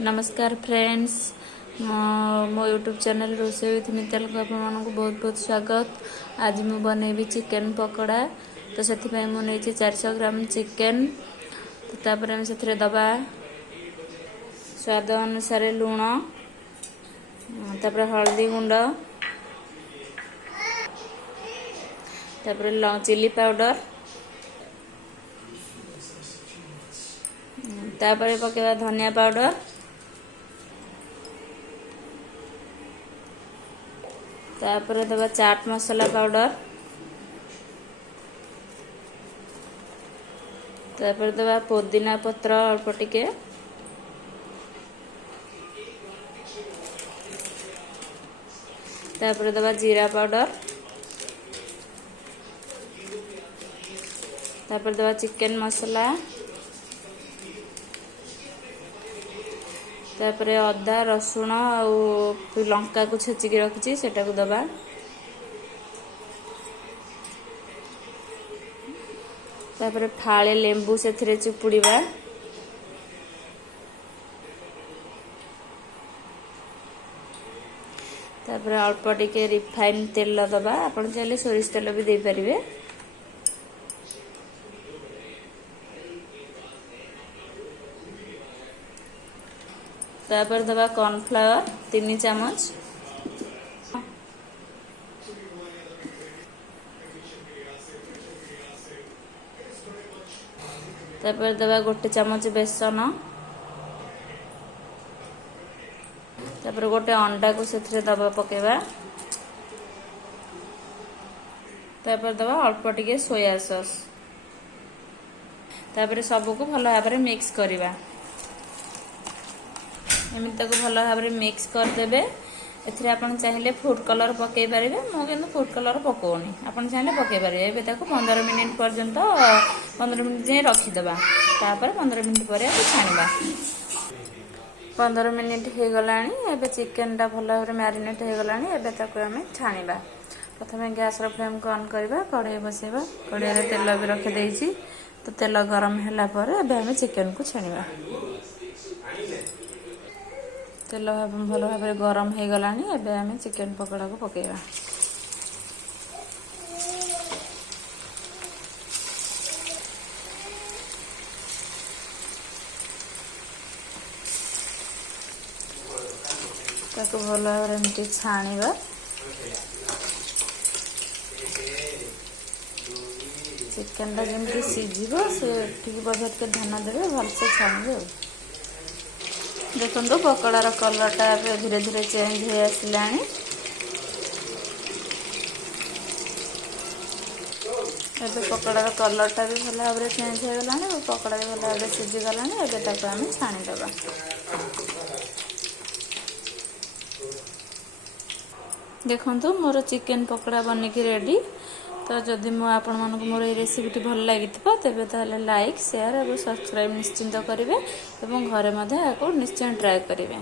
नमस्कार फ्रेंड्स, मो YouTube channel Rose with Mittal को आपको बहुत बहुत स्वागत। आज मु बनैबी चिकेन पकोड़ा। तो से मुझे 400 ग्राम चिकेन। तो तापर हम से दबा स्वाद अनुसार लुण, तापर हल्दी गुंड, तापर चिली पाउडर, तापर पकेवा धनिया पाउडर, तापर दबा चाट मसाला पाउडर, तापर दबा पुदीना पत्र अल्प टिके, तापर दबा जीरा पाउडर, तापर दबा चिकेन मसाला, तापर अदा रसुण और लंका को छेचिकी रखी सेटा को दबा। तापर फाळे लेंबू से चिपुड़ीबा। तापर अल्प टिके रिफाइन तेल दबा। आपण चाहे सोरिष तेल भी दे पारिबे। तापर दबा कॉर्नफ्लावर 3 चम्मच, तापर दबा 1 चम्मच बेसन, तापर 1 अंडा को से दबा पकेवा। तापर दबा अल्प टिके सोया सॉस। तापर सब को भल भाव में मिक्स करवा। एमती भल भाव में मिक्स करदे। एथिरे आपण चाहिए फूड कलर पकई पारे। मुझे फूड कलर पकाउनी, आपन चाहिए पकई पारे। ए 15 मिनिट पर्यंत 15 मिनिट जाए रखीदे। तापर 15 मिनिट पर छाणवा। 15 मिनिट हो गला। एबे चिकेन टा भल भाव मैरिनेट हो गला। एबे ताको आमे छाणवा। प्रथम गैस फ्लेम को ऑन करवा, कढ़ाई बसेवा। कढ़ाई तेल भी रखी देइछि। तो तेल गरम होला पर एबे आमे चिकेन को छाणवा। तेल भल भाव गरम हो गला। एबे आमे चिकेन पकोड़ा को पकेवा। ताको भल भाव एमती छाणवा। चिकेन टा जमी सीझ से बजा के ध्यान देवे। भलसे छाणवे। देखो पकोड़ार कलर टा धीरे धीरे चेंज हो आसला। एबे पकोड़ार कलर टा भी भल भाव चेंज हो गला। पकोड़ा भी भल भाव सीझीगला। एबे ताको आमे छाणीदबा। देखंतु मोर चिकेन पकोड़ा बनिकी रेडी। तो जदि मो आपण मानक मोर ये रेसिपी भल लगी तेबे ताले लाइक शेयर और सब्सक्राइब निश्चिंत करेंगे। घरे मध्य निश्चय ट्राए करेंगे।